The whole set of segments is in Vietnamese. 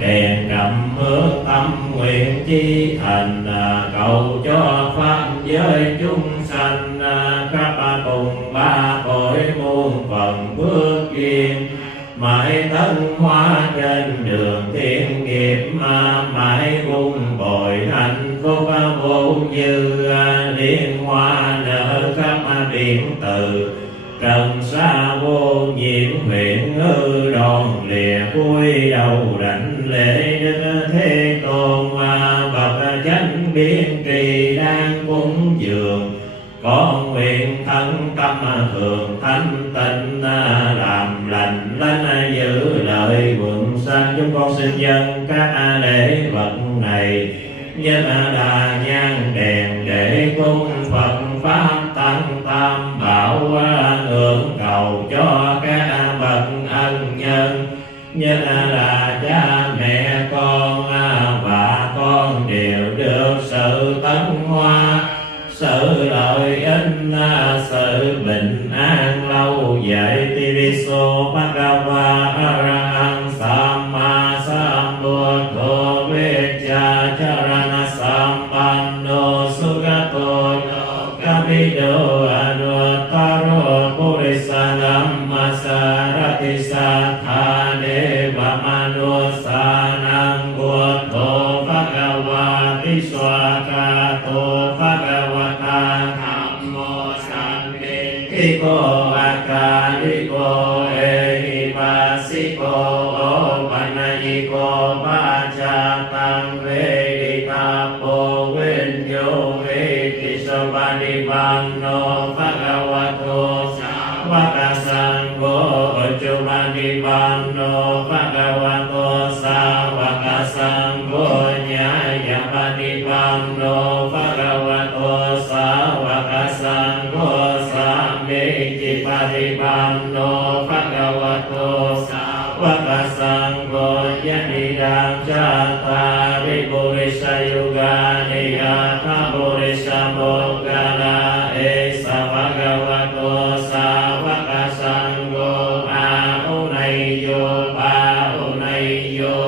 Đèn cầm ước tâm nguyện chí thành, cầu cho pháp giới chúng sanh khắp cùng ba cõi muôn phần phước duyên, mãi thân hóa trên đường thiên nghiệp, mãi vun bồi hạnh phúc vô như, liên hoa nở khắp biển từ trần xa vô nhiễm nguyện ư đòn lìa cúi đầu đảnh lễ Đức Thế Tôn, bậc chánh biên trì đang cúng dường. Con nguyện thân tâm thường thanh tịnh, làm lành lánh giữ lời vượng sanh. Chúng con xin dâng các lễ vật này nhân đà nhang đèn để cung Phật pháp tăng tam bảo, ngưỡng cầu cho các bậc ân nhân, nhân là cha mẹ con và con đều được sự tấn hóa, sự lợi ích, sự bình an lâu dài. Tiviso Bhagava Arahant Samma Sambuddho Veccha Charana Sampanno Sugato Kapido Anuttaro Purisa Dhammasarati Sattha Deva Manusanang Buddho Bhagavati Swakato Bhagavata Dhammo Sankirtiko Akariko Ehipasiko Panayiko Pachatang Veditapo Vinyo Vetisobadipanno Bhagavato Savakasangho Ujjumadipanno Bhagavato Savakasangho Nyayapadipanno Bhagavato Savakasangho Samikipadipanno Bhagavato Savakasangho Yanidam Cattari Purisa Yugani Yatha Purisa Moggala Esa Bhagavato Savakasangho Aunayyo Paunayyo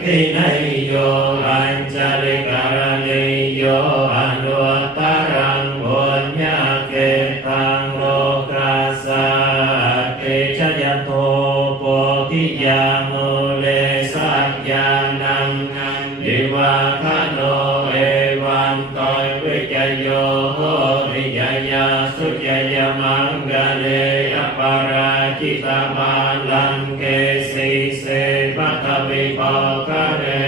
Vinayyo Anjalikaraniyo Anuttarang Punyaketang Lokasa Kecayato Potiyamule Satyanang Divakano Evan Toi Vijayo Vijaya Sujaya Mangale Aparajita Malang Kesi Se Patavipakare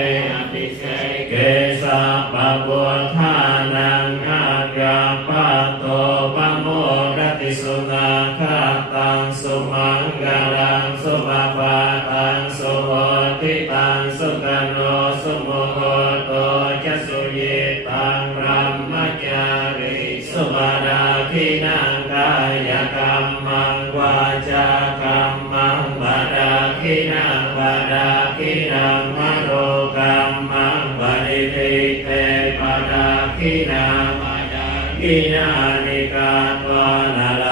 Kesa Pabuddhanang Agapato Pamodati Sunakatang Sumanggalang Sumapatang Suhotitang Sukano Sumuhoto Jasuyitang Brahmacari Subadakinang Kaya Kammang Waja Kammang Badakinang Badakinang Mano Kammang Badivite Badakinang Badakinang Nikatva Nala